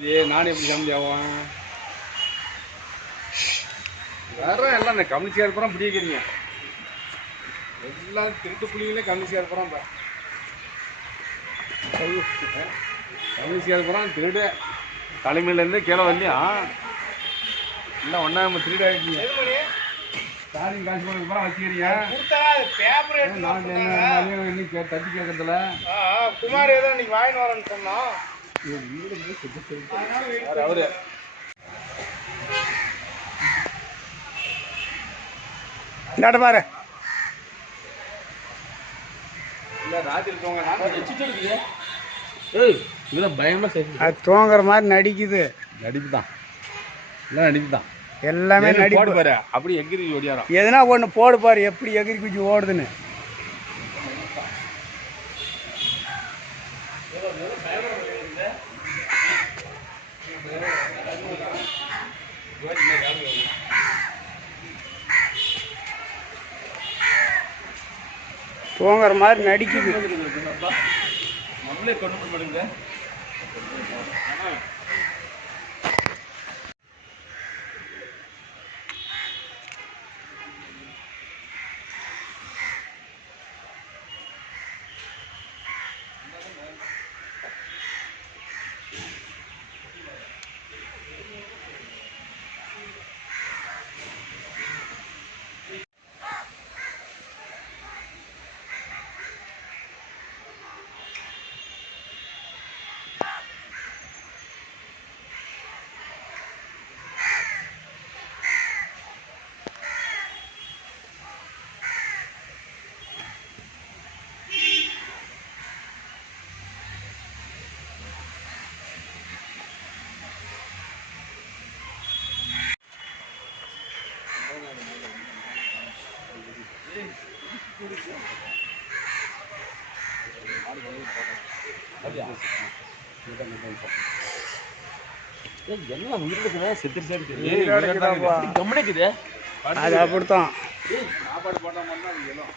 இது நானும் எப்படி சாமி ஆவான் வேற எல்லாம் இந்த கம்யூனிஸ்ட் இருப்போம் பிடிக்கிறீங்க எல்லாம் திருட்டு புள்ளிங்களே கம்யூனிஸ்ட் இருப்போம் கம்யூனிஸ்ட் இருப்போம் திருடு தலைமையிலேருந்து கீழே வந்து எல்லாம் ஒன்றா நம்ம திருடு ஆகிட்டீங்க ஸ்டாலின் காசு போனதுக்கப்புறம் வச்சுக்கிறீங்க தட்டி கேட்கறதுல குமார் ஏதோ இன்னைக்கு வாங்கிட்டு வரேன்னு சொன்னோம் அவரு இந்தாட்ட பாரு இல்லை ராத்திரி தூங்க ஏய் இதெல்லாம் பயமாக சரி அது தூங்குற மாதிரி நடிக்குது நடிப்பு தான் இல்லை நடிப்பு தான் எல்லாமே நடிப்பு பாரு அப்படி எகிரி ஓடியாரம் எதுனா ஒன்று போடு பாரு எப்படி எகிரி குச்சி ஓடுதுன்னு தூங்குற மாதிரி நடிக்குது நம்மளே கொண்டு போடுங்க எல்லாம் உயிரிழக்குதா செத்து கம்முனக்குது அது அப்படித்தான் சாப்பாடு போட்ட மாதிரி தான்